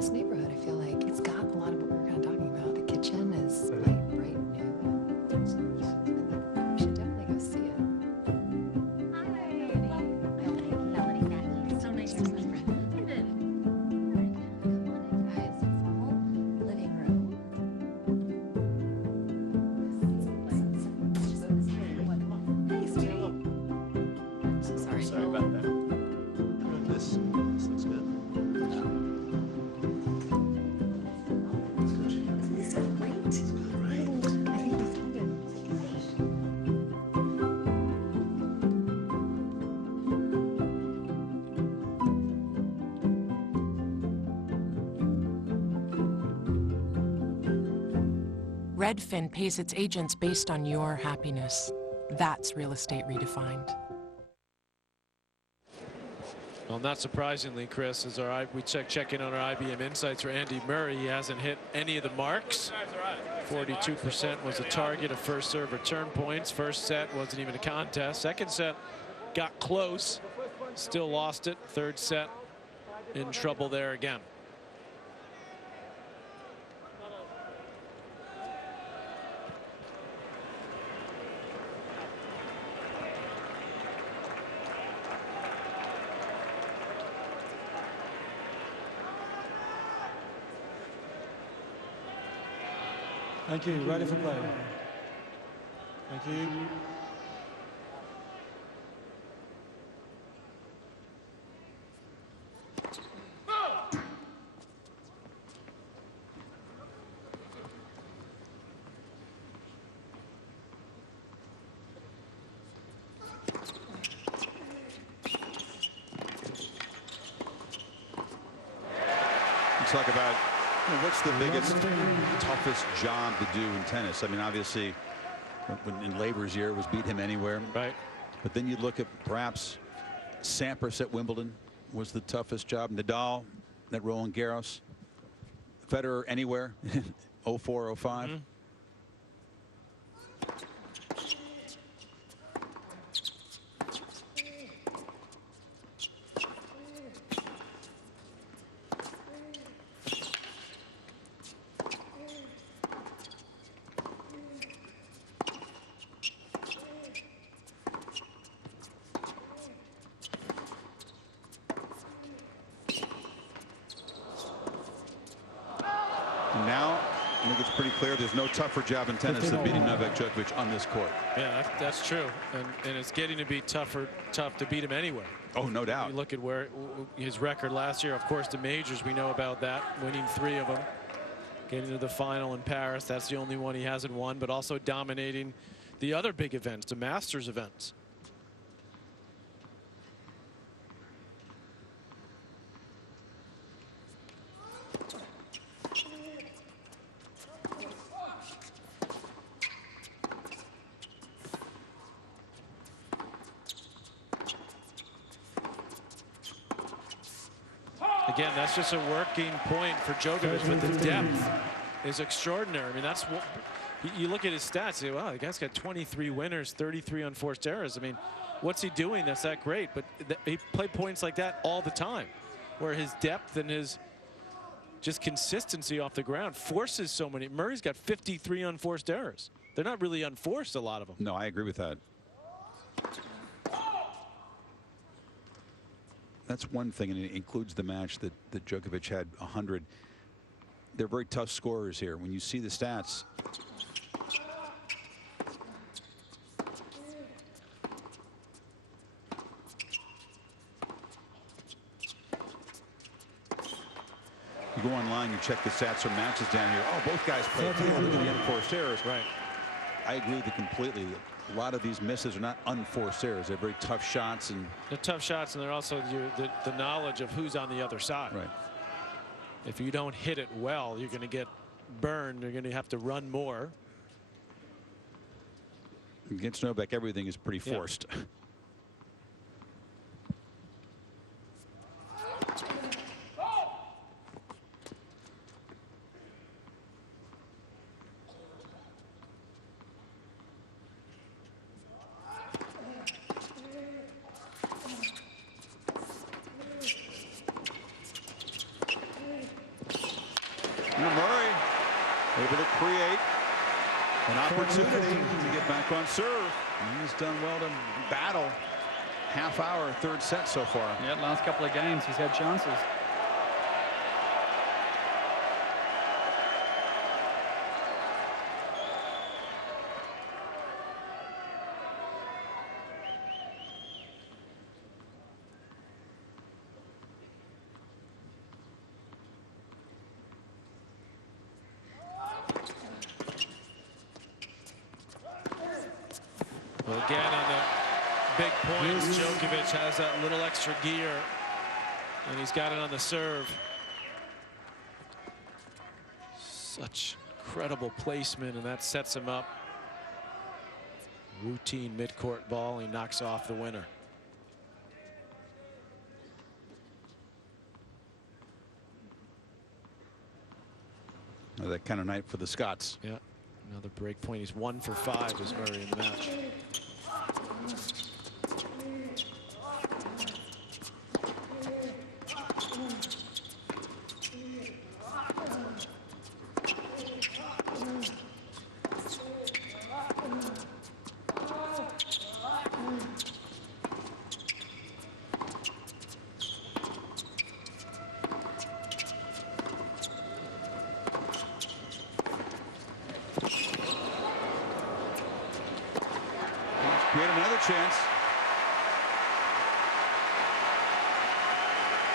this neighborhood, I feel like it's got a lot of what we were kind of talking about. The kitchen is bright new. So, we should definitely go see it. So nice to meet you. Guys, full living room. Hey, sweetie. So sorry. Sorry about that. This looks good. This is great. I think this is good. Redfin pays its agents based on your happiness. That's real estate redefined. Well, not surprisingly, Chris, as we check in on our IBM insights for Andy Murray. He hasn't hit any of the marks. 42% was a target of first serve return points. First set wasn't even a contest. Second set got close, still lost it. Third set in trouble there again. Thank you. Ready for play. Thank you. Talk about what's the biggest, toughest job to do in tennis. I mean, obviously, when in Laver's year, it was beat him anywhere. Right. But then you look at perhaps Sampras at Wimbledon was the toughest job. Nadal at Roland Garros. Federer anywhere, 04, 05. Mm-hmm. Now, I think it's pretty clear there's no tougher job in tennis than beating Novak Djokovic on this court. Yeah, that's true. And it's getting to be tough to beat him anyway. Oh, no doubt. You look at where his record last year, of course, the majors, we know about that, winning 3 of them. Getting to the final in Paris, that's the only one he hasn't won, but also dominating the other big events, the Masters events. Again, that's just a working point for Djokovic, but the depth is extraordinary. I mean, that's what you look at his stats. You say, wow, the guy's got 23 winners, 33 unforced errors. I mean, what's he doing that's that great? But he played points like that all the time, where his depth and his just consistency off the ground forces so many. Murray's got 53 unforced errors. They're not really unforced, a lot of them. No, I agree with that. That's one thing, and it includes the match that Djokovic had 100. They're very tough scorers here. When you see the stats, you go online, you check the stats from matches down here. Oh, both guys played. Look at the unforced errors. Right. I agree with you completely. A lot of these misses are not unforced errors. They're very tough shots, and they're tough shots, and they're also the knowledge of who's on the other side. Right. If you don't hit it well, you're going to get burned. You're going to have to run more. Against Novak, everything is pretty forced. Yeah. able to create an opportunity to get back on serve. He's done well to battle. Half hour, third set so far. Yeah, last couple of games he's had chances. Well, again, on the big points, Djokovic has that little extra gear, and he's got it on the serve. Such incredible placement, and that sets him up. Routine midcourt ball, he knocks off the winner. That kind of night for the Scots. Yeah, another break point. He's 1 for 5 as Murray in the match. Create another chance.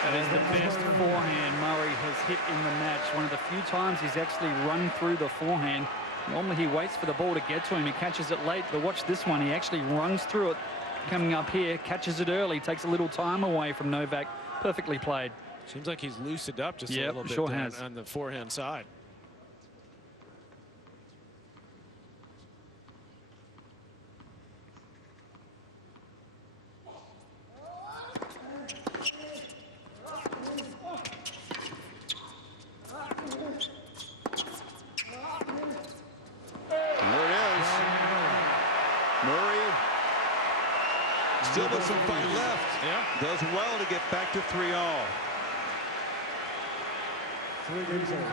That is the best forehand Murray has hit in the match. One of the few times he's actually run through the forehand. Normally he waits for the ball to get to him. He catches it late, but watch this one. He actually runs through it coming up here, catches it early, takes a little time away from Novak. Perfectly played. Seems like he's loosened up just a Yep, little bit sure down has. on the forehand side. Still with some fight left. Yeah. Does well to get back to 3-all. 3 games over.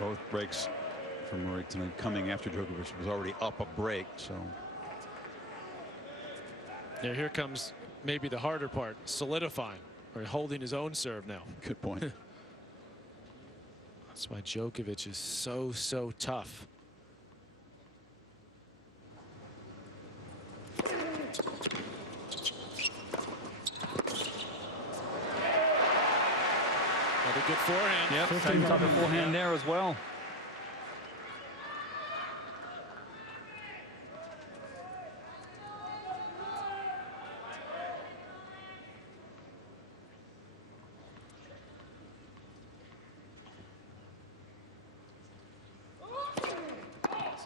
Both breaks from Murray tonight coming after Djokovic was already up a break. So Yeah, here comes maybe the harder part, solidifying or holding his own serve now. good point. That's why Djokovic is so tough. Another good forehand. Yep, same type of forehand there as well.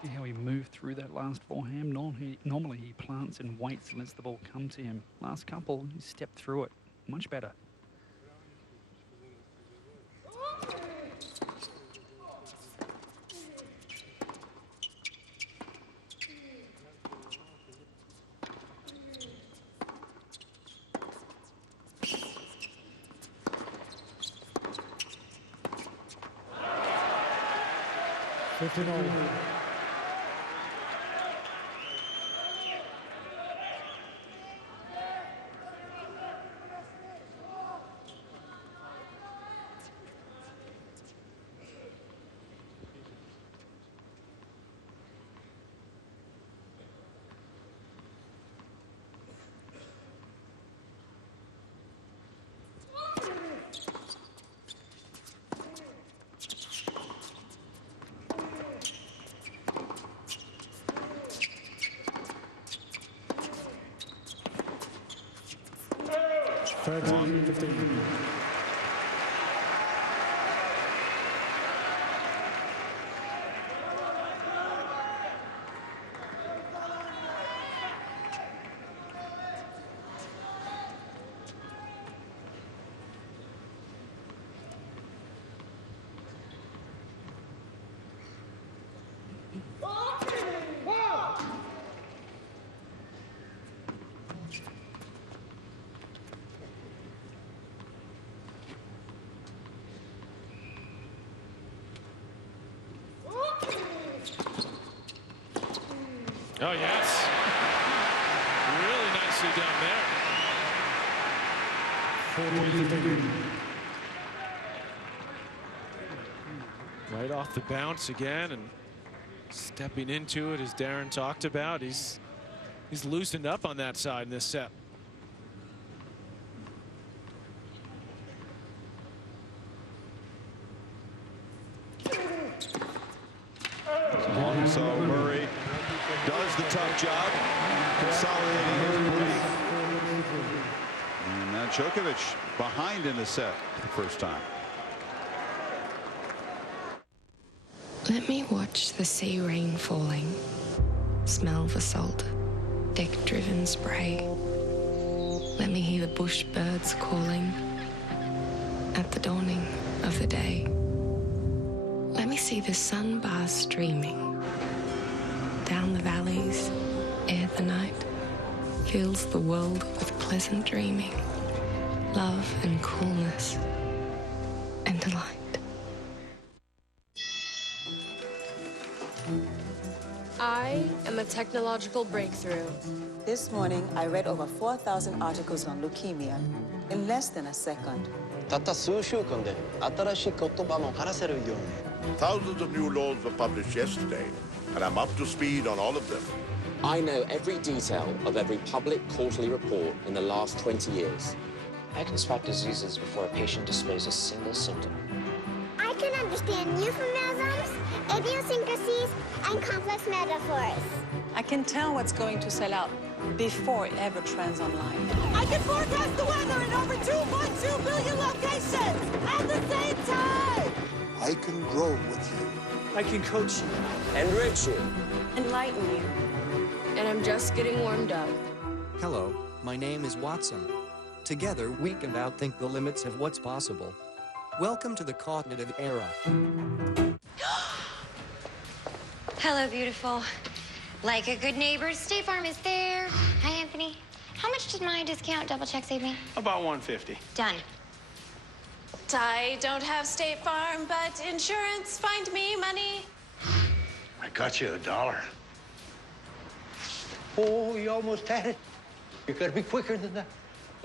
See how he moved through that last forehand? Normally he plants and waits and lets the ball come to him. Last couple, he stepped through it. Much better. Oh, yes. Really nicely done there. 14-15. Right off the bounce again, and stepping into it, as Darren talked about. He's loosened up on that side in this set. So Murray does the tough job, consolidating his break. And now Djokovic behind in the set for the first time. Let me watch the sea rain falling, smell the salt, deck-driven spray. Let me hear the bush birds calling at the dawning of the day. Let me see the sun bars streaming down the valleys ere the night fills the world with pleasant dreaming, love and coolness and delight. I am a technological breakthrough. This morning, I read over 4,000 articles on leukemia in less than a second. Thousands of new laws were published yesterday, and I'm up to speed on all of them. I know every detail of every public quarterly report in the last 20 years. I can spot diseases before a patient displays a single symptom. I can understand euphemisms, idiosyncrasies, and complex metaphors. I can tell what's going to sell out before it ever trends online. I can forecast the weather in over 2.2 billion locations at the same time! I can grow with you. I can coach you. Enrich you. Enlighten you. And I'm just getting warmed up. Hello, my name is Watson. Together, we can outthink the limits of what's possible. Welcome to the cognitive era. Hello, beautiful. Like a good neighbor, State Farm is there. Hi, Anthony. How much does my discount double check save me? About $150. Done. I don't have State Farm, but insurance, find me money. I got you $1. Oh, you almost had it. You gotta be quicker than that.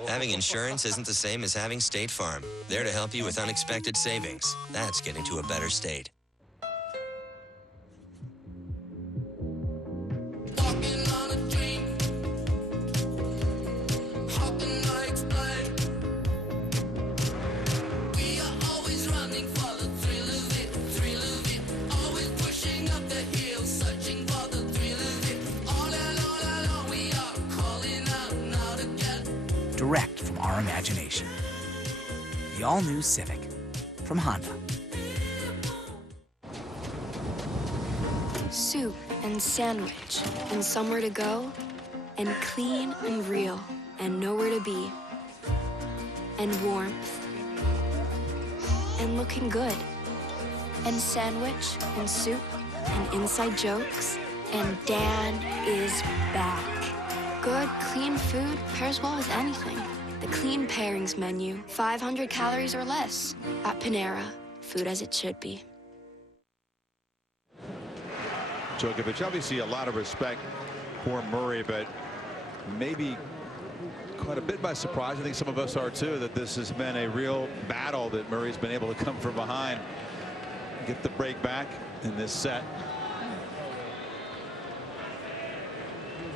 Having insurance isn't the same as having State Farm. There to help you with unexpected savings. That's getting to a better state. Direct from our imagination. The all-new Civic from Honda. Soup and sandwich and somewhere to go and clean and real and nowhere to be and warmth and looking good and sandwich and soup and inside jokes and Dan is back. Good, clean food pairs well with anything. The Clean Pairings menu, 500 calories or less. At Panera, food as it should be. Djokovic, obviously a lot of respect for Murray, but maybe caught a bit by surprise. I think some of us are too, that this has been a real battle that Murray's been able to come from behind, get the break back in this set.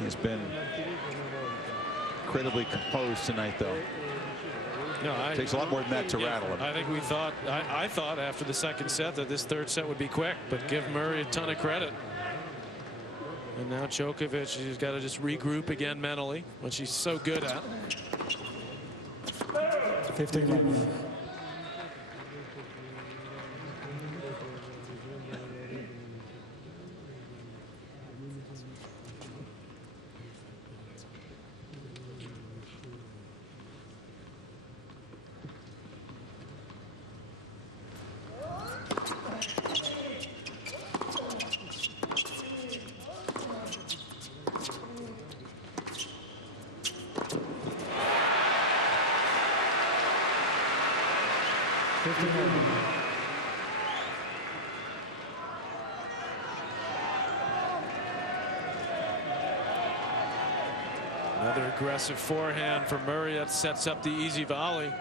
He's been incredibly composed tonight, though. No, it takes a lot more than that to rattle him. I think we thought, I thought after the second set that this third set would be quick, but give Murray a ton of credit. And now Djokovic, he's got to just regroup again mentally, which he's so good at. 15-11. Aggressive forehand for Murray. That sets up the easy volley.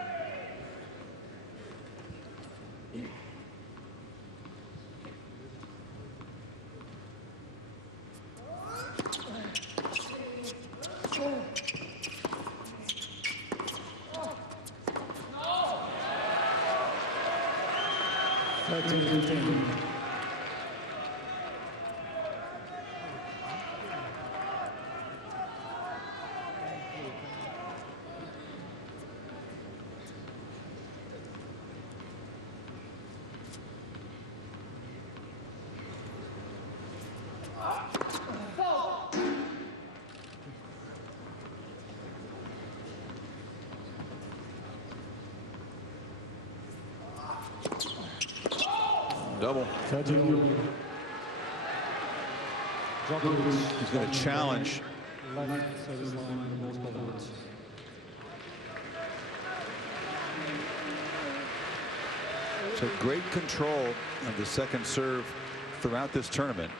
Double. He's going to challenge. So great control of the second serve throughout this tournament.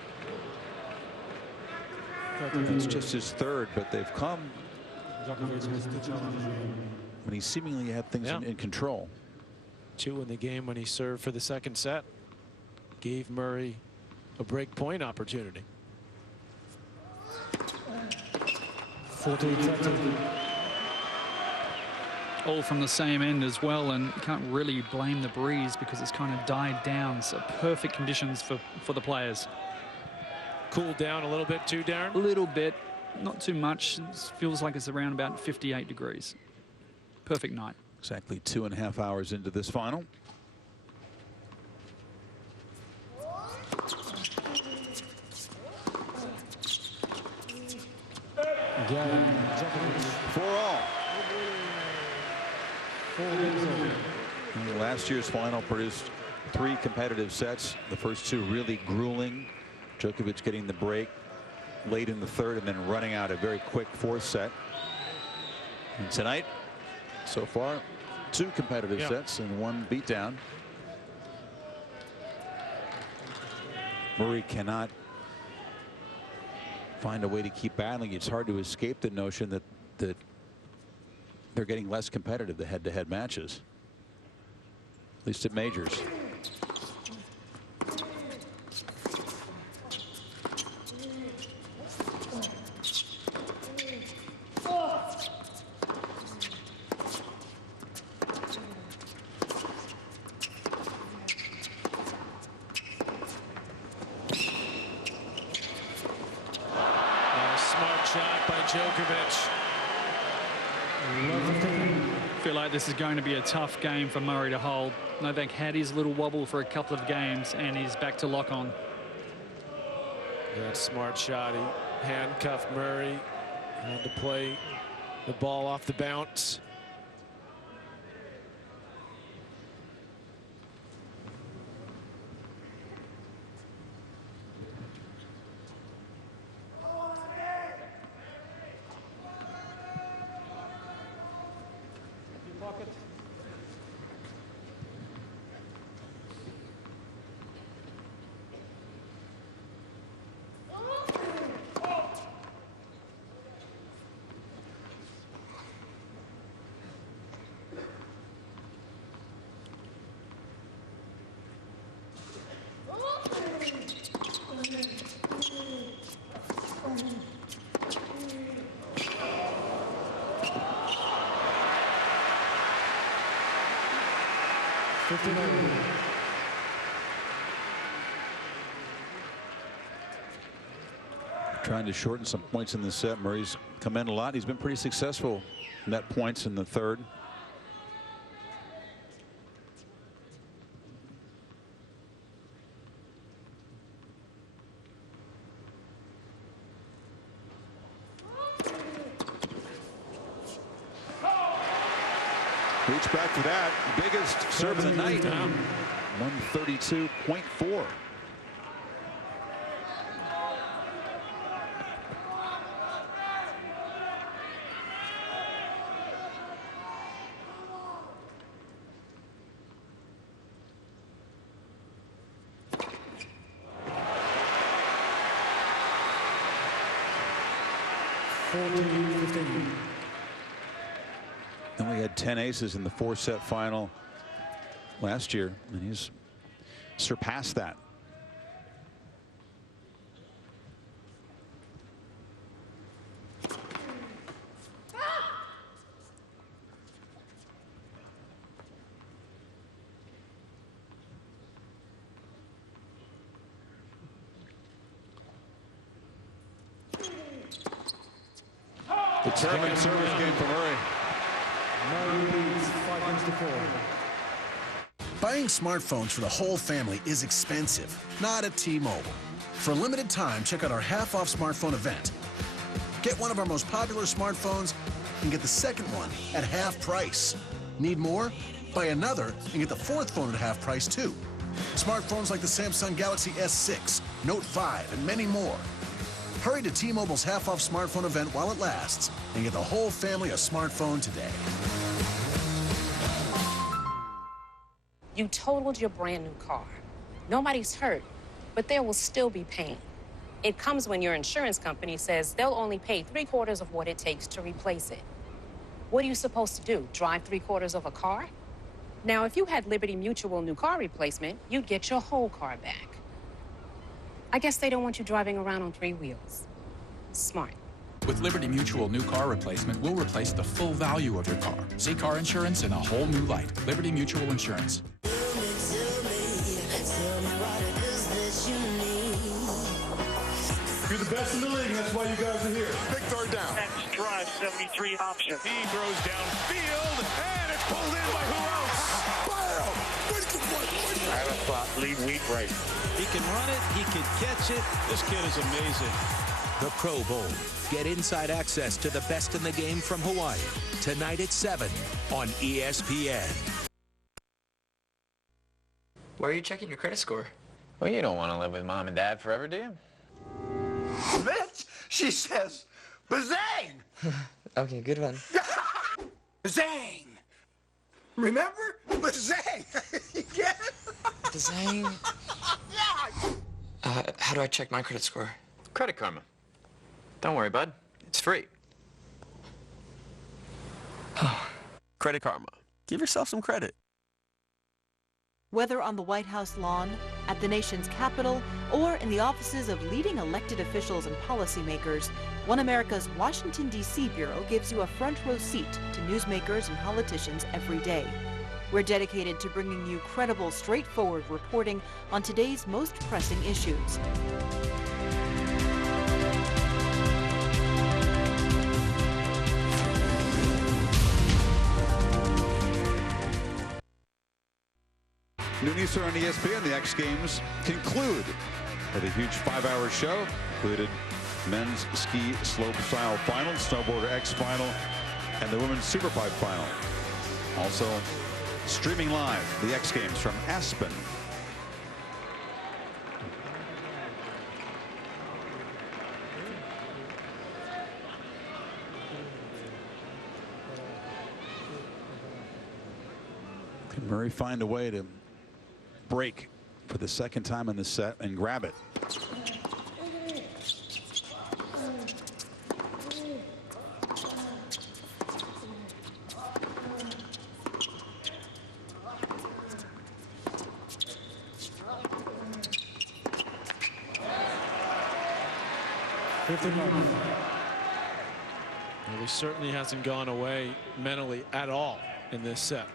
It's just his third, but they've come when he seemingly had things in control. 2 in the game when he served for the second set. Gave Murray a break point opportunity. 14-30. All from the same end as well, and you can't really blame the breeze because it's kind of died down. So perfect conditions for the players. Cooled down a little bit too, Darren? A little bit, not too much. It feels like it's around about 58 degrees. Perfect night. Exactly 2.5 hours into this final. For all. Last year's final produced 3 competitive sets. The first 2 really grueling. Djokovic getting the break late in the third and then running out a very quick 4th set. And tonight, so far, 2 competitive sets and 1 beatdown. Murray cannot find a way to keep battling. It's hard to escape the notion that they're getting less competitive, the head-to-head matches, at least at majors. Feel like this is going to be a tough game for Murray to hold. Novak had his little wobble for a couple of games and he's back to lock on. That smart shot. He handcuffed Murray. Had to play the ball off the bounce. Trying to shorten some points in the set. Murray's come in a lot. He's been pretty successful net points in the third. Reach back for that. Biggest serve of the night. 132.4. $14-15. Only had 10 aces in the 4-set final last year, and he's surpassed that. Determined service game for Murray. Buying smartphones for the whole family is expensive, not at T-Mobile. For a limited time, check out our half-off smartphone event. Get one of our most popular smartphones and get the second one at half price. Need more? Buy another and get the fourth phone at half price too. Smartphones like the Samsung Galaxy S6, Note 5, and many more. Hurry to T-Mobile's half-off smartphone event while it lasts and get the whole family a smartphone today. You totaled your brand new car. Nobody's hurt, but there will still be pain. It comes when your insurance company says they'll only pay 3/4 of what it takes to replace it. What are you supposed to do, drive 3/4 of a car? Now, if you had Liberty Mutual new car replacement, you'd get your whole car back. I guess they don't want you driving around on 3 wheels. Smart. With Liberty Mutual new car replacement, we'll replace the full value of your car. See car insurance in a whole new light. Liberty Mutual Insurance. You're the best in the league, that's why you guys are here. Big third down. Next drive, 73 option. He throws downfield, and it's pulled in by who else? Travis Scott, lead week right. He can run it, he can catch it. This kid is amazing. The Pro Bowl. Get inside access to the best in the game from Hawaii. Tonight at 7 on ESPN. Why are you checking your credit score? Well, you don't want to live with mom and dad forever, do you? Bitch, she says, bazang! Okay, good one. Bazang! Remember? Bazang! You get it? Bazang? Yeah! How do I check my credit score? Credit Karma. Don't worry, bud. It's free. Credit Karma. Give yourself some credit. Whether on the White House lawn, at the nation's capital, or in the offices of leading elected officials and policymakers, One America's Washington, D.C. Bureau gives you a front row seat to newsmakers and politicians every day. We're dedicated to bringing you credible, straightforward reporting on today's most pressing issues. Noon Eastern on ESPN, the X Games conclude with a huge 5-hour show. Included men's ski slope style final, snowboarder X final, and the women's Superpipe final. Also streaming live, the X Games from Espn. Can Murray find a way to break for the second time in the set and grab it? Well, he certainly hasn't gone away mentally at all in this set.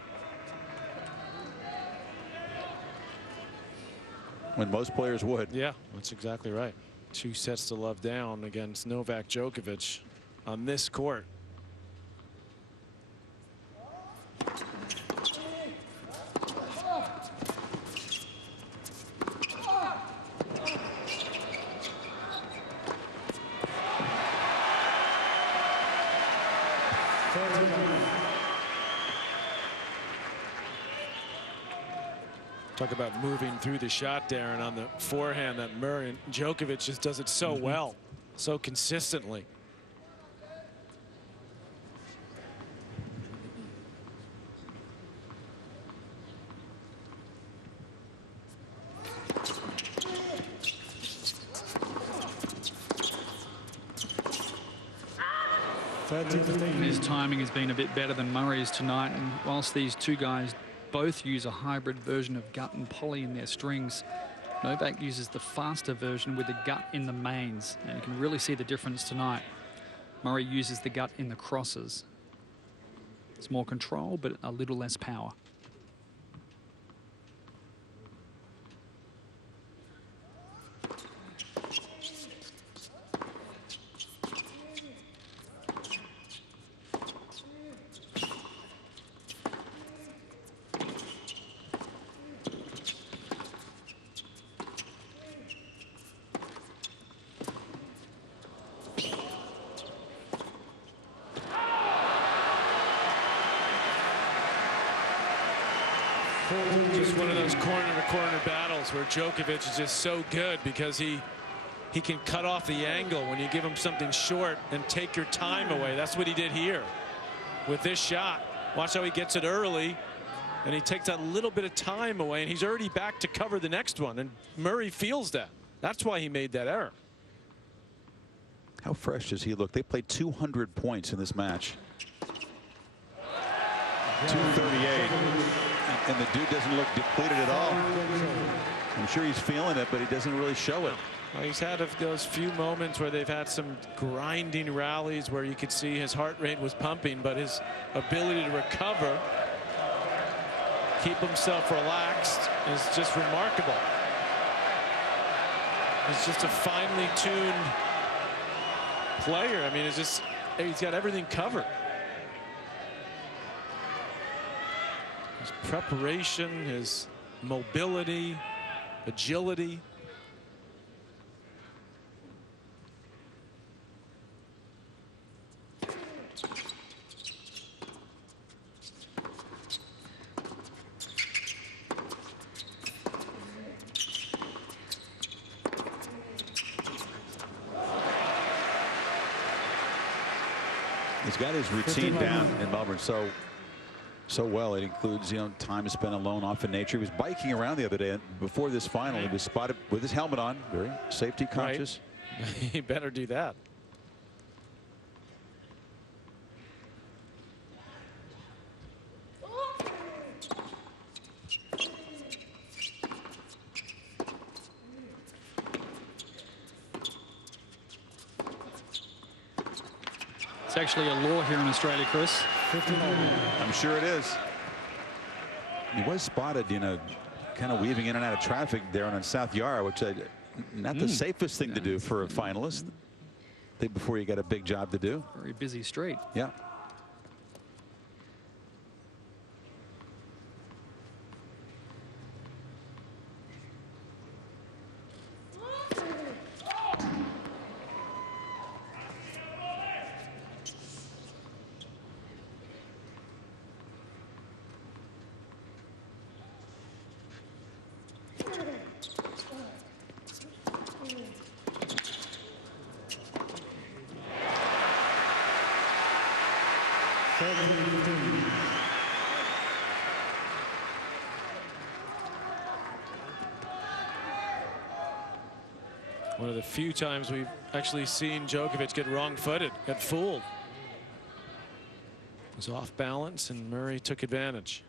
When most players would. Yeah, that's exactly right. 2 sets to love down against Novak Djokovic on this court. Talk about moving through the shot, Darren, on the forehand that Murray and Djokovic just does it so well, so consistently. His timing has been a bit better than Murray's tonight, and whilst these two guys both use a hybrid version of gut and poly in their strings, Novak uses the faster version with the gut in the mains, and you can really see the difference tonight. Murray uses the gut in the crosses. It's more control, but a little less power. Just one of those corner-to-corner battles where Djokovic is just so good because he can cut off the angle when you give him something short and take your time away. That's what he did here with this shot. Watch how he gets it early, and he takes that little bit of time away, and he's already back to cover the next one. And Murray feels that. That's why he made that error. How fresh does he look? They played 200 points in this match. 238. And the dude doesn't look depleted at all. I'm sure he's feeling it, but he doesn't really show it. Well, he's had those few moments where they've had some grinding rallies where you could see his heart rate was pumping, but his ability to recover, keep himself relaxed, is just remarkable. He's just a finely tuned player. I mean, he's got everything covered. His preparation, his mobility, agility. He's got his routine down in Melbourne so well. It includes, time spent alone off in nature. He was biking around the other day before this final. He was spotted with his helmet on, very safety conscious. Right. He better do that. It's actually a law here in Australia, Chris. I'm sure it is. He was spotted, kind of weaving in and out of traffic there on South Yard, which not the safest thing to do for a finalist. I think before you got a big job to do. Very busy street. Yeah. One of the few times we've actually seen Djokovic get wrong-footed, get fooled. He was off balance, and Murray took advantage.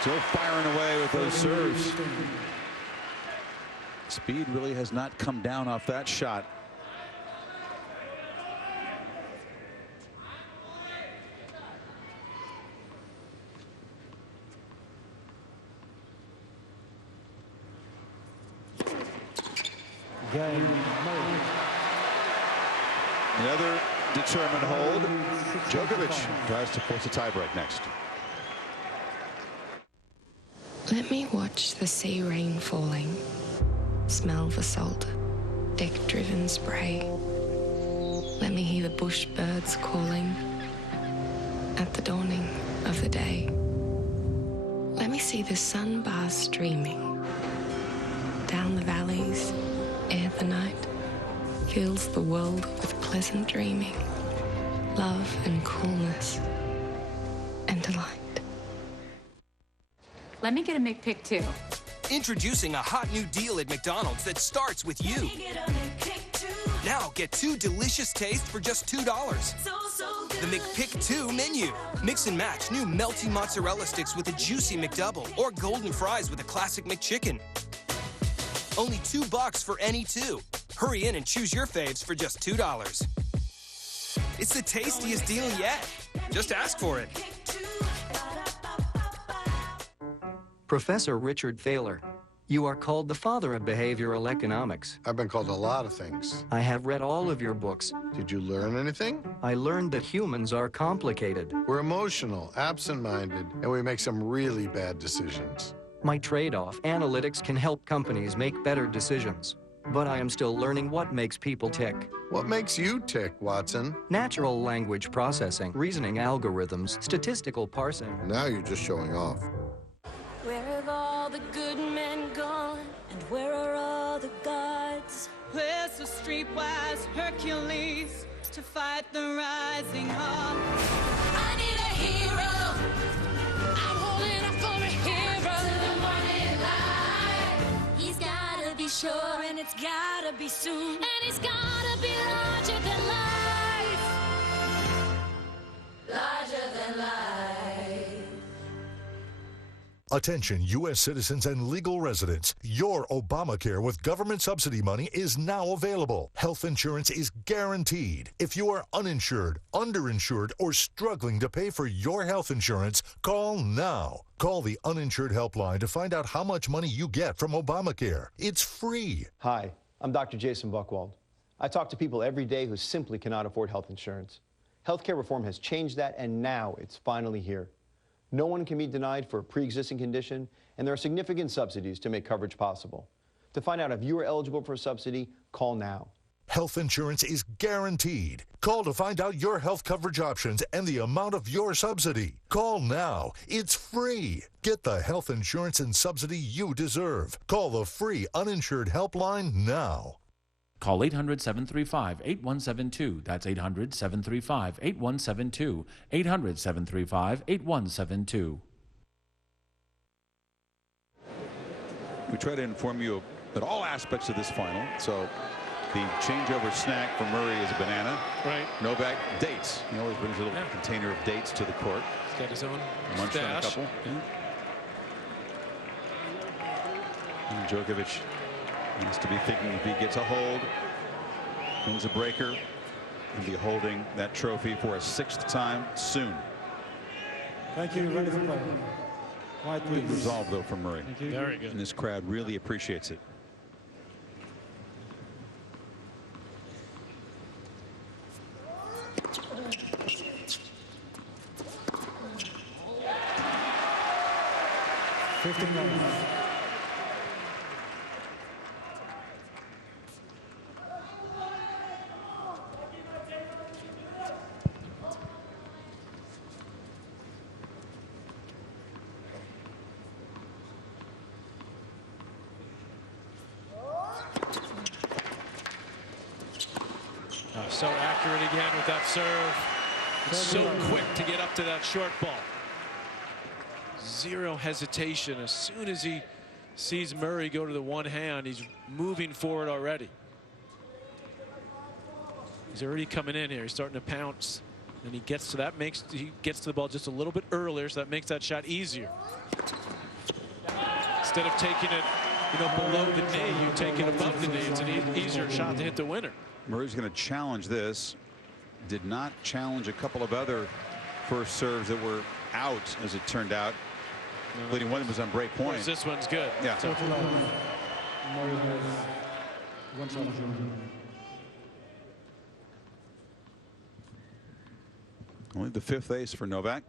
Still firing away with those serves. Speed really has not come down off that shot. Another determined hold. Djokovic tries to force a tiebreak next. Let me watch the sea rain falling, smell the salt, deck-driven spray. Let me hear the bush birds calling at the dawning of the day. Let me see the sun bars streaming down the valleys ere the night fills the world with pleasant dreaming, love and coolness and delight. Let me get a McPick too. Introducing a hot new deal at McDonald's that starts with you. Now get 2 delicious tastes for just $2. The McPick 2 menu. Mix and match new melty mozzarella sticks with a juicy McDouble or golden fries with a classic McChicken. Only $2 for any 2. Hurry in and choose your faves for just $2. It's the tastiest deal yet. Just ask for it. Professor Richard Thaler, you are called the father of behavioral economics. I've been called a lot of things. I have read all of your books. Did you learn anything? I learned that humans are complicated. We're emotional, absent-minded, and we make some really bad decisions. My trade-off, analytics, can help companies make better decisions. But I am still learning what makes people tick. What makes you tick, Watson? Natural language processing, reasoning algorithms, statistical parsing. Now you're just showing off. Where have all the good men gone? And where are all the gods? Where's the streetwise Hercules to fight the rising up? I need a hero. I'm holding up for a hero. To the morning light. He's gotta be sure, and it's gotta be soon, and he's gotta be larger than life. Larger than life. Attention, U.S. citizens and legal residents. Your Obamacare with government subsidy money is now available. Health insurance is guaranteed. If you are uninsured, underinsured, or struggling to pay for your health insurance, call now. Call the uninsured helpline to find out how much money you get from Obamacare. It's free. Hi, I'm Dr. Jason Buchwald. I talk to people every day who simply cannot afford health insurance. Healthcare reform has changed that, and now it's finally here. No one can be denied for a pre-existing condition, and there are significant subsidies to make coverage possible. To find out if you are eligible for a subsidy, call now. Health insurance is guaranteed. Call to find out your health coverage options and the amount of your subsidy. Call now. It's free. Get the health insurance and subsidy you deserve. Call the free uninsured helpline now. Call 800-735-8172. That's 800-735-8172. 800-735-8172. We try to inform you at all aspects of this final. So the changeover snack for Murray is a banana. Right. Novak, dates. He always brings a little container of dates to the court. He's got his own Munched on a stash. couple. And Djokovic needs to be thinking if he gets a hold, wins a breaker, and be holding that trophy for a 6th time soon. Thank you. Ready for play. Quiet, please. Good resolve, though, from Murray. Thank you. Very good. And this crowd really appreciates it. So accurate again with that serve. It's so quick to get up to that short ball. Zero hesitation. As soon as he sees Murray go to the one hand, he's moving forward already. He's already coming in here. He's starting to pounce. And he gets to that, he gets to the ball just a little bit earlier, so that makes that shot easier. Instead of taking it, below the knee, you take it above the knee. It's an easier shot to hit the winner. Murray's going to challenge this. Did not challenge a couple of other first serves that were out, as it turned out. Leading one was on break point. This one's good. Yeah. Only the 5th ace for Novak.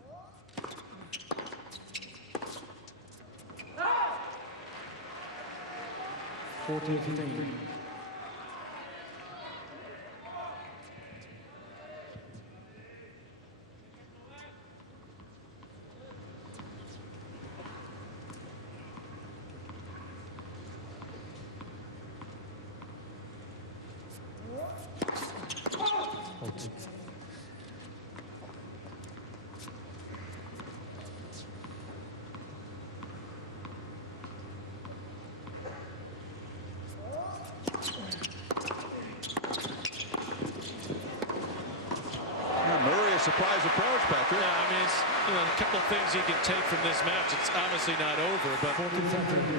surprise approach, Patrick. Yeah, I mean, it's, a couple of things he can take from this match. It's obviously not over, but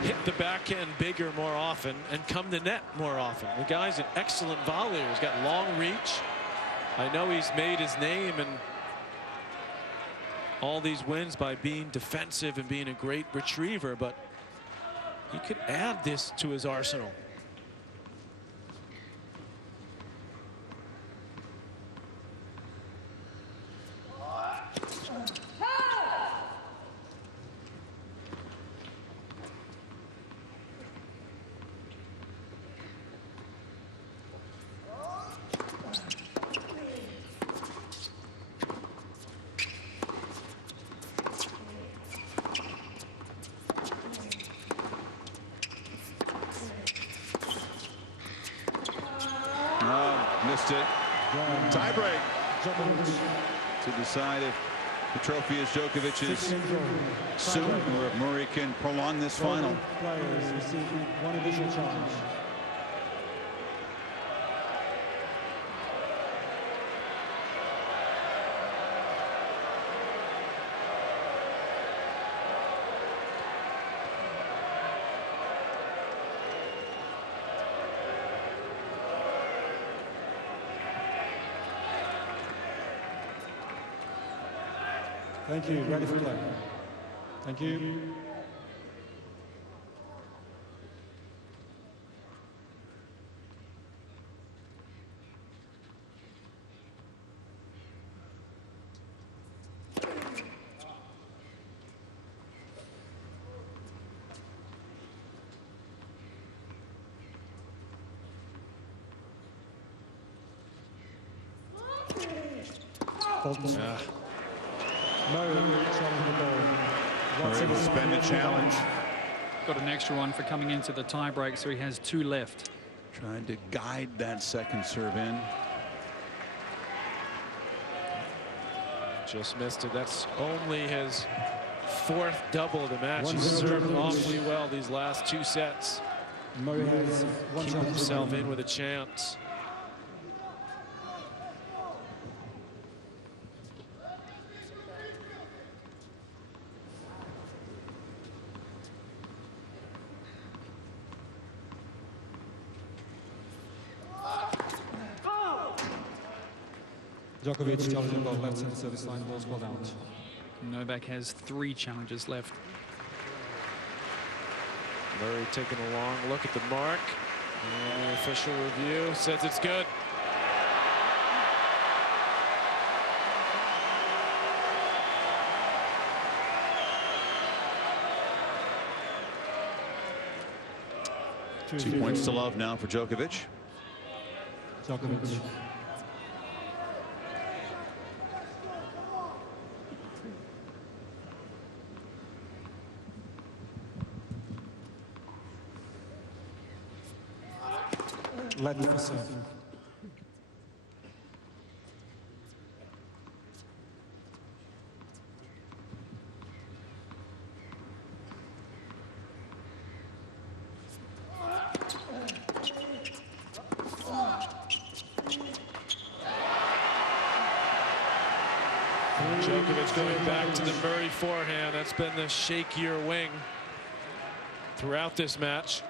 hit the backhand bigger more often and come to net more often. The guy's an excellent volleyer. He's got long reach. I know he's made his name and all these wins by being defensive and being a great retriever, but he could add this to his arsenal. Missed it. Tie break to decide if the trophy is Djokovic's soon or if Murray can prolong this final. Players receiving one additional challenge. Thank you. Ready for play. Thank you. Murray will spend a challenge. Got an extra one for coming into the tie break, so he has 2 left. Trying to guide that second serve in. Just missed it. That's only his 4th double of the match. He's served awfully well these last 2 sets. Murray has one Keep himself in with a chance. Djokovic challenging ball left center service line, ball's called out. Novak has 3 challenges left. Murray taking a long look at the mark. And the official review says it's good. Two points to love now for Djokovic. Djokovic. Let me serve. Djokovic going back to the Murray forehand. That's been the shakier wing throughout this match.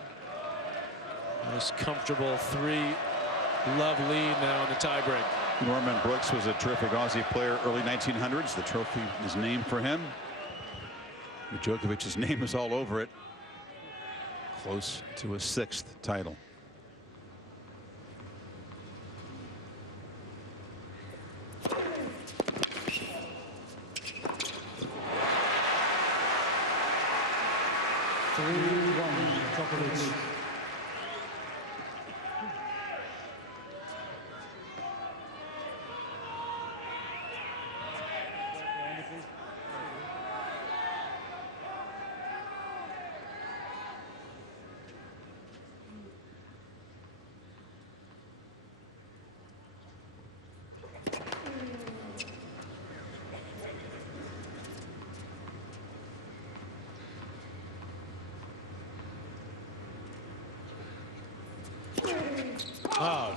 Nice comfortable 3-love lead now in the tiebreak. Norman Brooks was a terrific Aussie player early 1900s. The trophy is named for him. Djokovic's name is all over it. Close to a 6th title. Djokovic.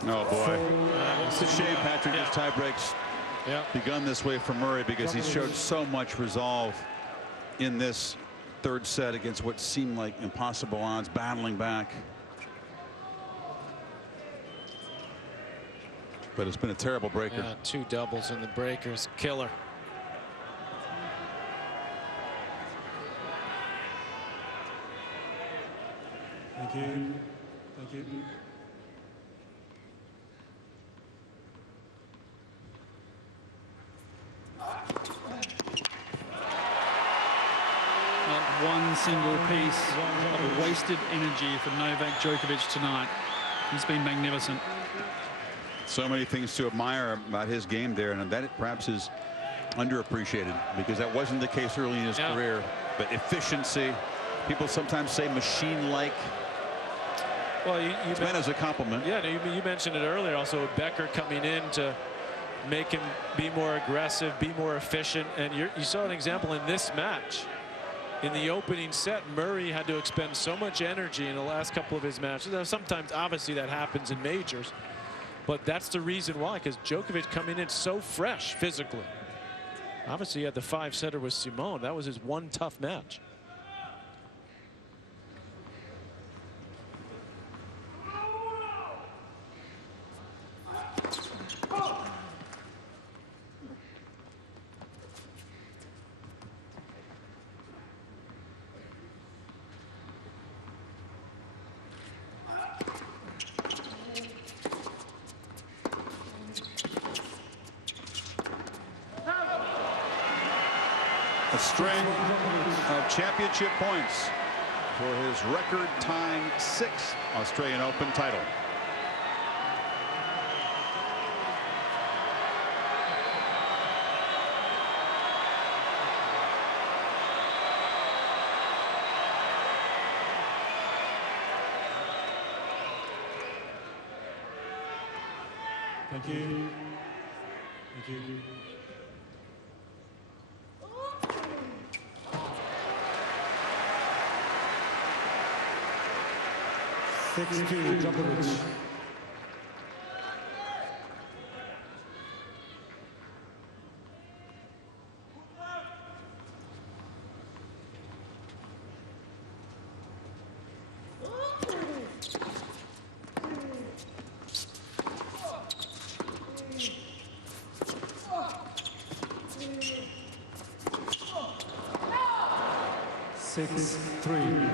Oh boy. It's a shame, Patrick. This tie breaks begun this way for Murray because he showed so much resolve in this third set against what seemed like impossible odds, battling back. But it's been a terrible breaker. Yeah, 2 doubles in the breakers. Killer. Thank you. Thank you. Not one single piece of wasted energy for Novak Djokovic tonight. He's been magnificent. So many things to admire about his game there, and that perhaps is underappreciated because that wasn't the case early in his career. But efficiency, people sometimes say machine-like. Well, you it's meant as a compliment. Yeah, you mentioned it earlier. Also, with Becker coming in to make him be more aggressive, be more efficient, and you saw an example in this match. In the opening set, Murray had to expend so much energy in the last couple of his matches. Now, sometimes, obviously, that happens in majors, but that's the reason why, because Djokovic coming in so fresh physically. Obviously, he had the 5-setter with Simone. That was his one tough match. A string of championship points for his record-tying 6th Australian Open title. Thank you. Thank you. Thank you, Djokovic.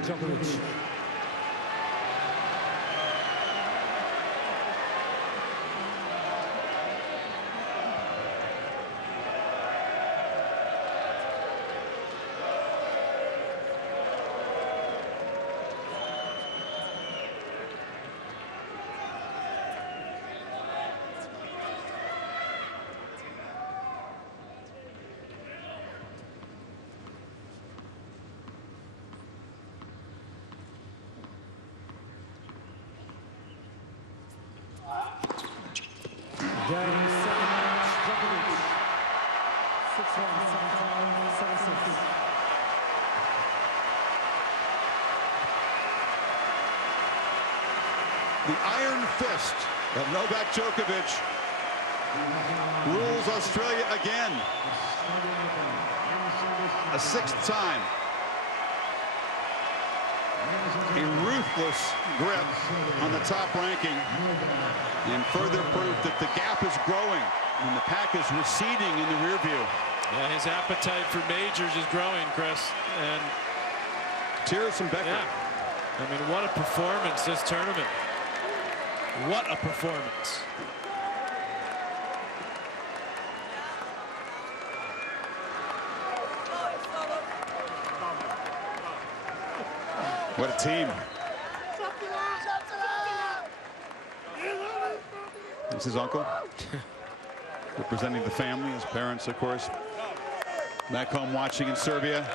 Djokovic. Game 7 match, Djokovic. 6-1, 7-5, 7-6. The iron fist of Novak Djokovic rules Australia again. A 6th time. A ruthless grip on the top ranking. And further proof that the gap is growing and the pack is receding in the rear view. Yeah, his appetite for majors is growing, Chris. And tears from Becker. Yeah. I mean, what a performance this tournament. What a performance. What a team. This is uncle representing the family, his parents, of course, back home watching in Serbia.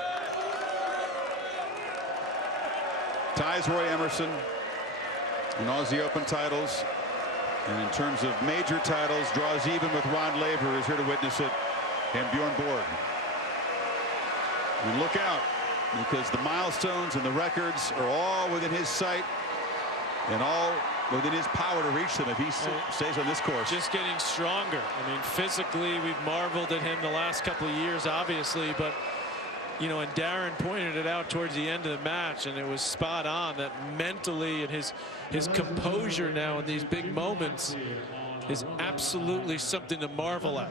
Ties Roy Emerson in Aussie Open titles, and in terms of major titles, draws even with Rod Laver, who's here to witness it, and Bjorn Borg. And look out, because the milestones and the records are all within his sight, and all within his power to reach them if he stays on this course. Just getting stronger. I mean, physically, we've marveled at him the last couple of years, obviously, but you know, and Darren pointed it out towards the end of the match, and it was spot on that mentally and his composure now in these big moments is absolutely something to marvel at.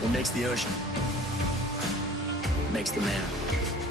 What makes the ocean? Makes the man.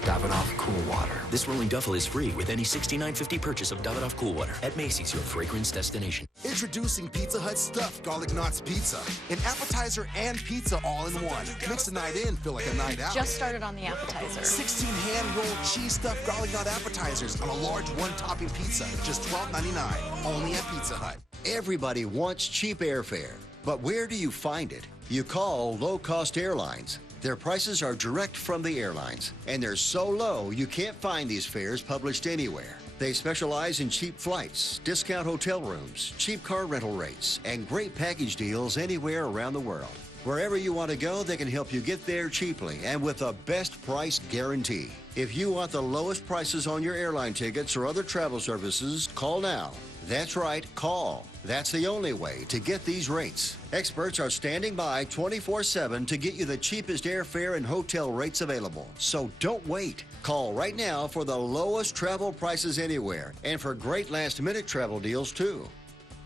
Davidoff Cool Water. This rolling duffel is free with any $69.50 purchase of Davidoff Cool Water at Macy's, your fragrance destination. Introducing Pizza Hut Stuffed Garlic Knots Pizza. An appetizer and pizza all in one. Mix a night in, feel like a night out. Just started on the appetizer. 16 hand-rolled cheese stuffed garlic knot appetizers on a large one-topping pizza. Just $12.99. Only at Pizza Hut. Everybody wants cheap airfare, but where do you find it? You call low-cost airlines. Their prices are direct from the airlines, and they're so low you can't find these fares published anywhere. They specialize in cheap flights, discount hotel rooms, cheap car rental rates, and great package deals anywhere around the world. Wherever you want to go, they can help you get there cheaply and with a best price guarantee. If you want the lowest prices on your airline tickets or other travel services, call now. That's right, call. That's the only way to get these rates. Experts are standing by 24/7 to get you the cheapest airfare and hotel rates available. So don't wait. Call right now for the lowest travel prices anywhere and for great last-minute travel deals, too.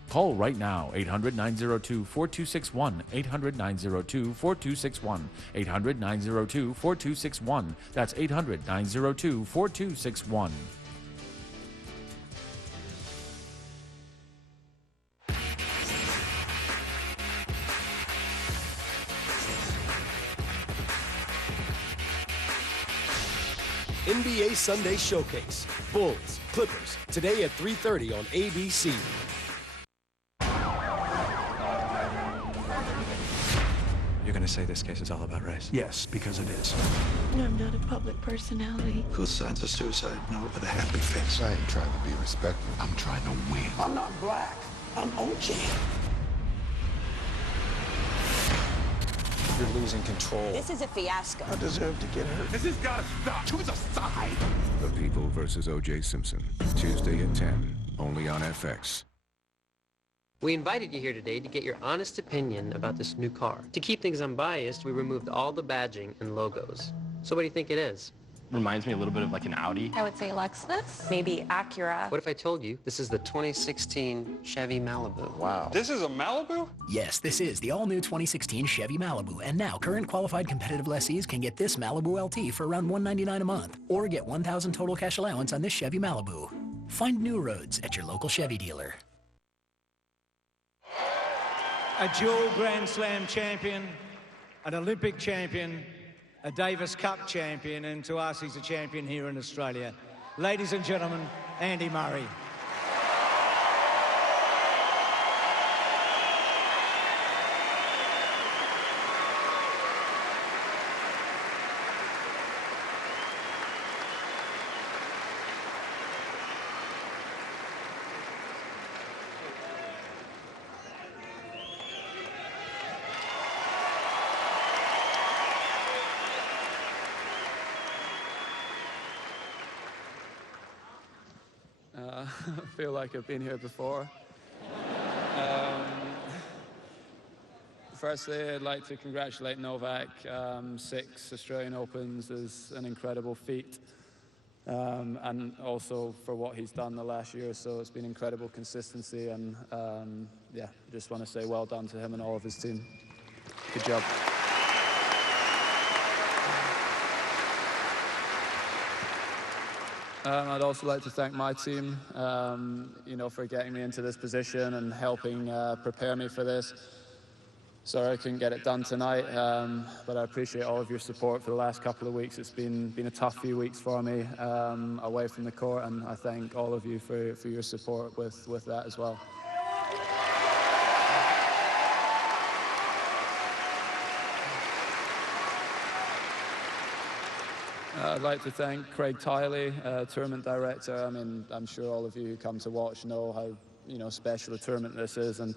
Call right now, 800-902-4261, 800-902-4261, 800-902-4261. That's 800-902-4261. NBA Sunday Showcase. Bulls, Clippers, today at 3:30 on ABC. You're going to say this case is all about race? Yes, because it is. I'm not a public personality. Who signs a suicide note with a happy face? I ain't trying to be respectful. I'm trying to win. I'm not black. I'm OJ. You're losing control. This is a fiasco. I deserve to get hurt. This has got to stop. Choose a side. The People versus O.J. Simpson. Tuesday at 10. Only on FX. We invited you here today to get your honest opinion about this new car. To keep things unbiased, we removed all the badging and logos. So what do you think it is? Reminds me a little bit of like an Audi. I would say Lexus, maybe Acura. What if I told you this is the 2016 Chevy Malibu? Wow. This is a Malibu? Yes, this is the all-new 2016 Chevy Malibu. And now, current qualified competitive lessees can get this Malibu LT for around $199 a month. Or get $1,000 total cash allowance on this Chevy Malibu. Find new roads at your local Chevy dealer. A dual Grand Slam champion, an Olympic champion, a Davis Cup champion, and to us, he's a champion here in Australia. Ladies and gentlemen, Andy Murray. I feel like I've been here before. Firstly, I'd like to congratulate Novak. 6 Australian Opens is an incredible feat. And also for what he's done the last year or so, it's been incredible consistency. And yeah, I just want to say well done to him and all of his team. Good job. I'd also like to thank my team, for getting me into this position and helping prepare me for this. Sorry I couldn't get it done tonight, but I appreciate all of your support for the last couple of weeks. It's been a tough few weeks for me away from the court, and I thank all of you for your support with that as well. I'd like to thank Craig Tiley, tournament director. I mean, I'm sure all of you who come to watch know how special a tournament this is, and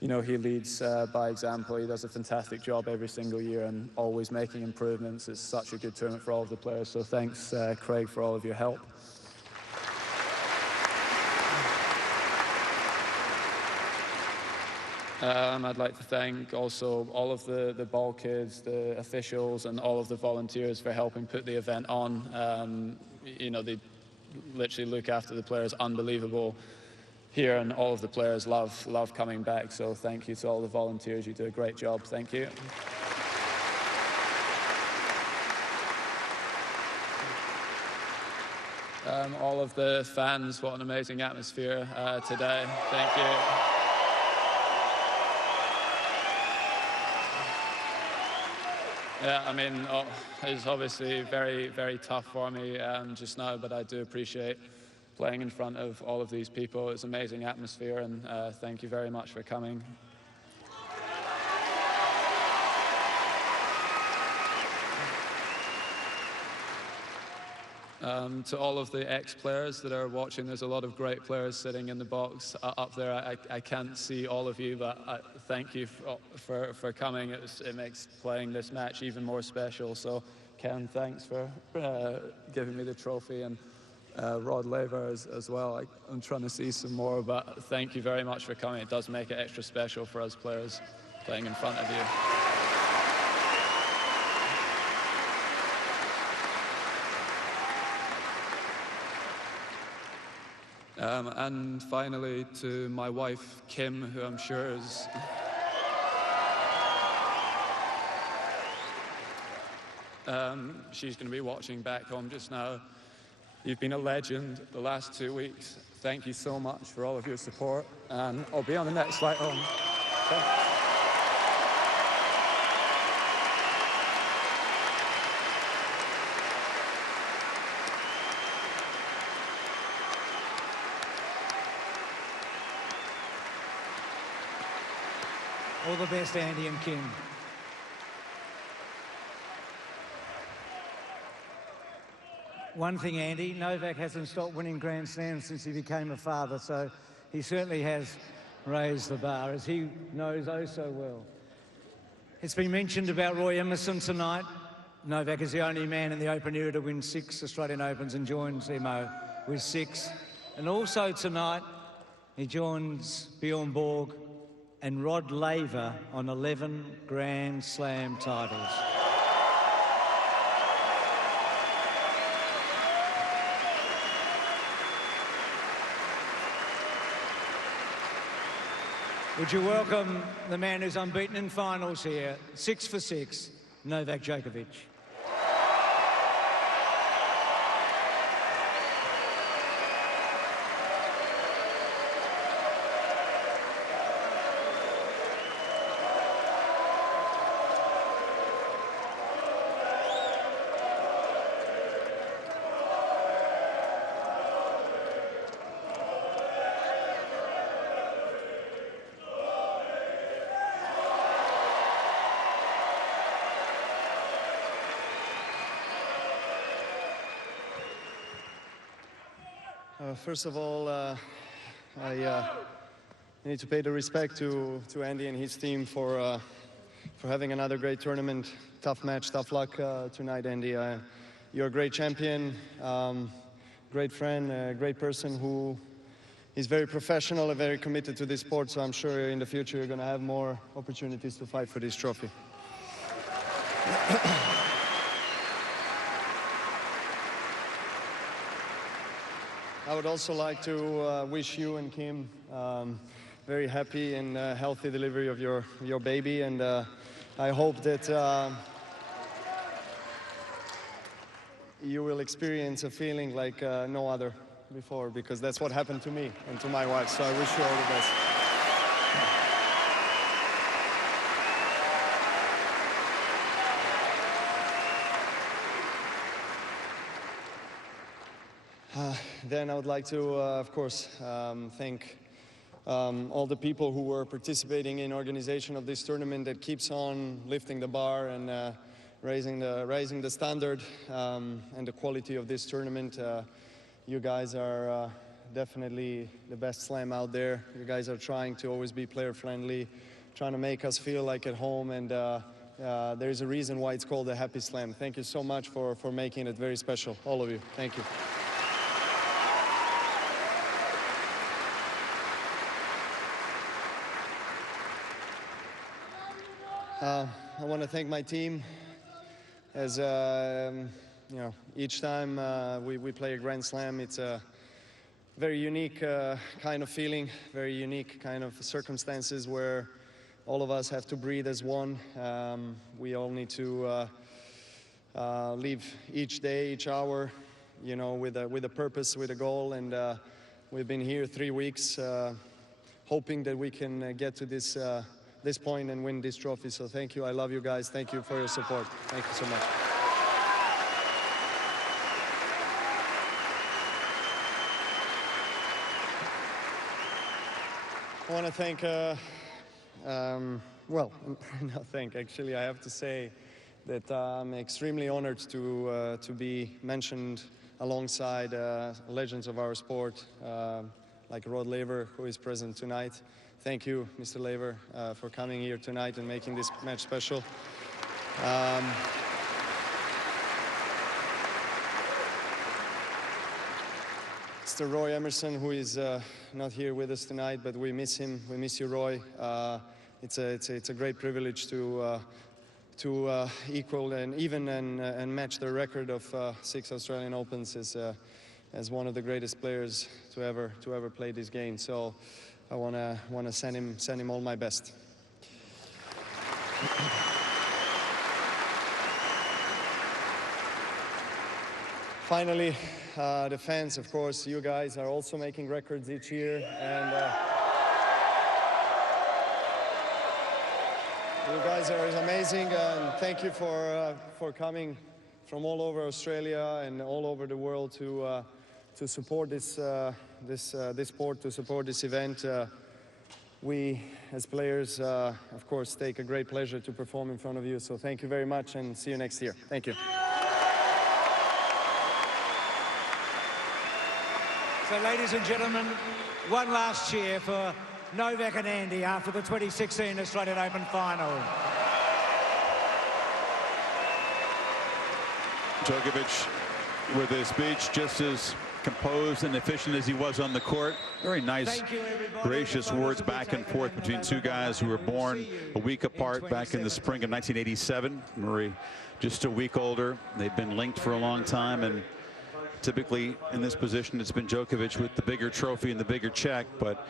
you know, he leads by example. He does a fantastic job every single year and always making improvements. It's such a good tournament for all of the players. So thanks, Craig, for all of your help. I'd like to thank also all of the ball kids, the officials, and all of the volunteers for helping put the event on. You know, they literally look after the players, unbelievable here, and all of the players love coming back. So thank you to all the volunteers. You do a great job. Thank you. All of the fans, what an amazing atmosphere today. Thank you. Yeah, I mean, it's obviously very, very tough for me just now, but I do appreciate playing in front of all of these people. It's an amazing atmosphere, and thank you very much for coming. To all of the ex-players that are watching, there's a lot of great players sitting in the box up there. I can't see all of you, but thank you for coming. It makes playing this match even more special. So, Ken, thanks for giving me the trophy, and Rod Laver as well. I'm trying to see some more, but thank you very much for coming. It does make it extra special for us players playing in front of you. And finally, to my wife, Kim, who I'm sure is... she's going to be watching back home just now. You've been a legend the last 2 weeks. Thank you so much for all of your support, and I'll be on the next flight home. All the best, Andy and Kim. One thing, Andy, Novak hasn't stopped winning Grand Slams since he became a father, so he certainly has raised the bar, as he knows oh so well. It's been mentioned about Roy Emerson tonight. Novak is the only man in the Open era to win 6 Australian Opens and joins Emo with 6. And also tonight, he joins Bjorn Borg and Rod Laver on 11 Grand Slam titles. Would you welcome the man who's unbeaten in finals here, 6 for 6, Novak Djokovic. First of all, I need to pay the respect to Andy and his team for having another great tournament. Tough match, tough luck tonight, Andy. You're a great champion, great friend, a great person who is very professional and very committed to this sport. So I'm sure in the future you're going to have more opportunities to fight for this trophy. I would also like to wish you and Kim very happy and healthy delivery of your baby, and I hope that you will experience a feeling like no other before, because that's what happened to me and to my wife, so I wish you all the best. Then I would like to, of course, thank all the people who were participating in organization of this tournament that keeps on lifting the bar and raising the standard and the quality of this tournament. You guys are definitely the best slam out there. You guys are trying to always be player friendly, trying to make us feel like at home, and there's a reason why it's called a Happy Slam. Thank you so much for making it very special, all of you. Thank you. I want to thank my team. As you know, each time we play a Grand Slam, it's a very unique kind of feeling, very unique kind of circumstances where all of us have to breathe as one. We all need to live each day, each hour, you know, with a purpose, with a goal, and we've been here 3 weeks hoping that we can get to this point and win this trophy. So thank you. I love you guys. Thank you for your support. Thank you so much. I want to thank, well, not thank, actually, I have to say that I'm extremely honored to be mentioned alongside legends of our sport, like Rod Laver, who is present tonight. Thank you, Mr. Laver, for coming here tonight and making this match special. Mr. Roy Emerson, who is not here with us tonight, but we miss him. We miss you, Roy. It's a great privilege to equal and even and match the record of 6 Australian Opens as one of the greatest players to ever play this game. So I wanna send him all my best. Finally, the fans, of course, you guys are also making records each year, and you guys are amazing. And thank you for coming from all over Australia and all over the world to support this sport, to support this event. We, as players, of course, take a great pleasure to perform in front of you. So thank you very much, and see you next year. Thank you. So, ladies and gentlemen, one last cheer for Novak and Andy after the 2016 Australian Open final. Djokovic with his speech, just as composed and efficient as he was on the court. Very nice, gracious words back and forth between two guys who were born a week apart back in the spring of 1987. Murray just a week older. They've been linked for a long time, and typically in this position it's been Djokovic with the bigger trophy and the bigger check, but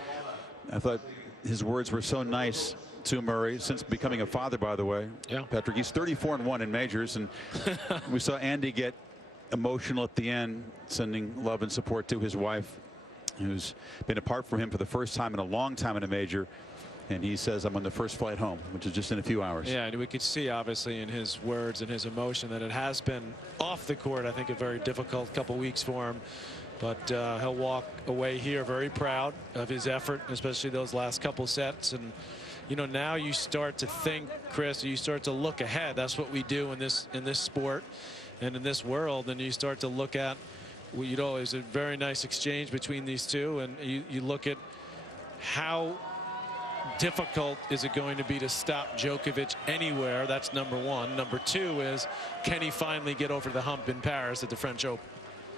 I thought his words were so nice to Murray, since becoming a father, by the way. Yeah. Patrick, he's 34-1 in majors, and we saw Andy get emotional at the end, sending love and support to his wife, who's been apart from him for the first time in a long time in a major. And he says, I'm on the first flight home, which is just in a few hours. Yeah, and we could see, obviously, in his words and his emotion that it has been off the court, I think, a very difficult couple weeks for him. But he'll walk away here very proud of his effort, especially those last couple sets. And, you know, now you start to think, Chris, you start to look ahead. That's what we do in this sport and in this world. And you start to look at, well, you know, there's a very nice exchange between these two. And you look at how difficult is it going to be to stop Djokovic anywhere. That's number one. Number two is, can he finally get over the hump in Paris at the French Open?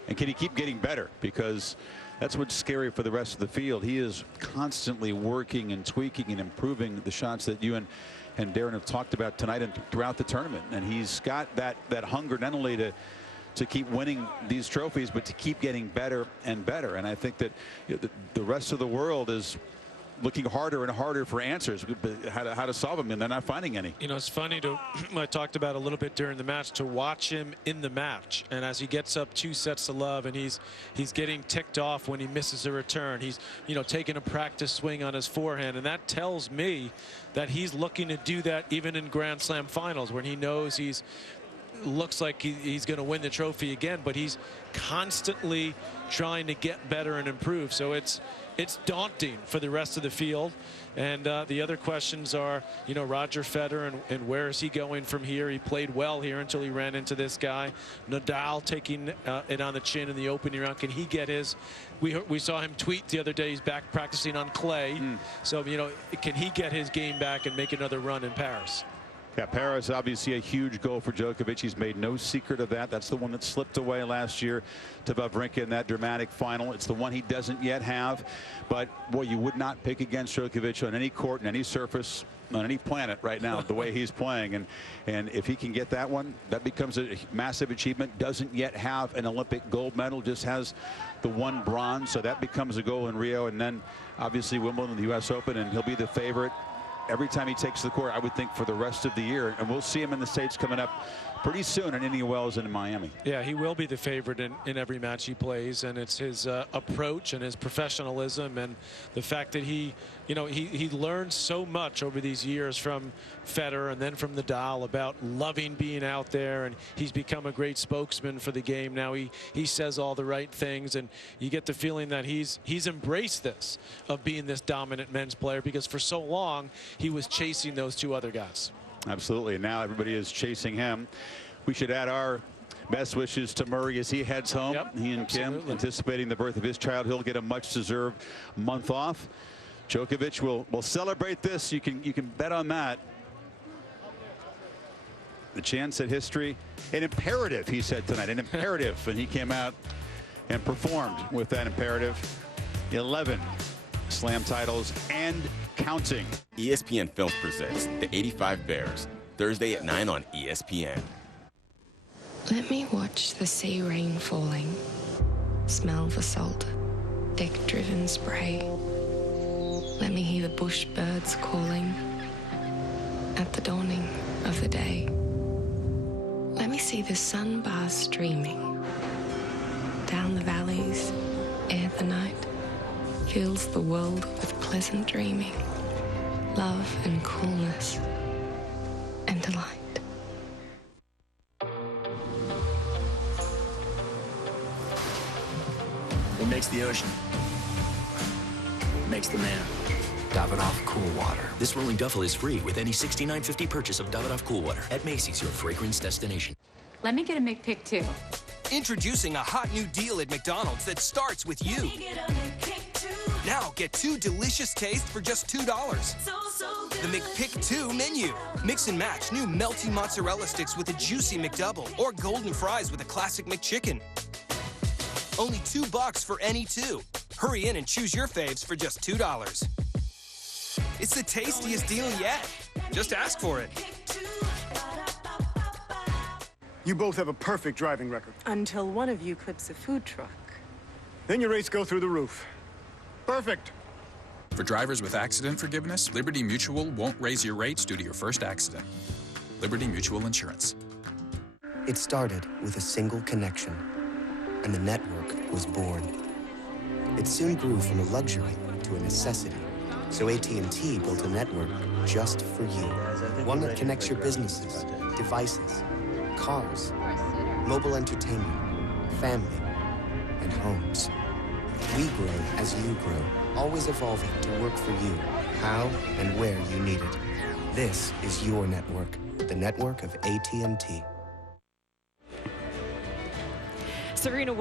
And can he keep getting better? Because that's what's scary for the rest of the field. He is constantly working and tweaking and improving the shots that you and Darren have talked about tonight and throughout the tournament. And he's got that hunger not only to keep winning these trophies, but to keep getting better and better. And I think that, you know, the rest of the world is looking harder and harder for answers, how to solve them, and they're not finding any. You know, it's funny I talked about a little bit during the match, to watch him in the match, and as he gets up 2 sets to love, and he's getting ticked off when he misses a return. He's, you know, taking a practice swing on his forehand, and that tells me that he's looking to do that even in Grand Slam finals, when he knows he's looks like he's going to win the trophy again, but he's constantly trying to get better and improve. So it's daunting for the rest of the field. And the other questions are, you know, Roger Federer and where is he going from here? He played well here until he ran into this guy. Nadal taking it on the chin in the opening round. Can he get his? We saw him tweet the other day he's back practicing on clay. So, you know, can he get his game back and make another run in Paris? Yeah, Paris obviously a huge goal for Djokovic. He's made no secret of that. That's the one that slipped away last year to Wawrinka in that dramatic final. It's the one he doesn't yet have. But, boy, you would not pick against Djokovic on any court and any surface on any planet right now, the way he's playing. And if he can get that one, that becomes a massive achievement. Doesn't yet have an Olympic gold medal, just has the one bronze. So that becomes a goal in Rio. And then, obviously, Wimbledon, the U.S. Open, and he'll be the favorite every time he takes the court, I would think, for the rest of the year. And we'll see him in the States coming up pretty soon in Indian Wells and in Miami. Yeah, he will be the favorite in every match he plays, and it's his approach and his professionalism and the fact that he learned so much over these years from Federer and then from Nadal about loving being out there, and he's become a great spokesman for the game. Now he says all the right things, and you get the feeling that he's embraced this of being this dominant men's player, because for so long he was chasing those two other guys. Absolutely. And now everybody is chasing him. We should add our best wishes to Murray as he heads home. Yep, he and Kim anticipating the birth of his child. He'll get a much deserved month off. Djokovic will celebrate this. You can bet on that. The chance at history, an imperative, he said tonight, an imperative. And he came out and performed with that imperative. 11 slam titles and counting. ESPN Films presents The 85 Bears, Thursday at 9 on ESPN. Let me watch the sea rain falling, smell the salt, deck-driven spray. Let me hear the bush birds calling at the dawning of the day. Let me see the sun bars streaming down the valleys ere the night fills the world with pleasant dreaming, love and coolness and delight. What makes the ocean? Makes the man. Davidoff Cool Water. This rolling duffel is free with any $69.50 purchase of Davidoff Cool Water at Macy's, your fragrance destination. Let me get a McPick too. Introducing a hot new deal at McDonald's that starts with you. Now get 2 delicious tastes for just $2. The McPick 2 menu. Mix and match new melty mozzarella sticks with a juicy McDouble or golden fries with a classic McChicken. Only $2 for any 2. Hurry in and choose your faves for just $2. It's the tastiest deal yet. Just ask for it. You both have a perfect driving record. Until one of you clips a food truck. Then your rates go through the roof. Perfect. For drivers with accident forgiveness, Liberty Mutual won't raise your rates due to your first accident. Liberty Mutual Insurance. It started with a single connection, and the network was born. It soon grew from a luxury to a necessity. So AT&T built a network just for you. One that connects your businesses, devices, cars, mobile entertainment, family, and homes. We grow as you grow, always evolving to work for you, how and where you need it. This is your network, the network of AT&T. Serena Williams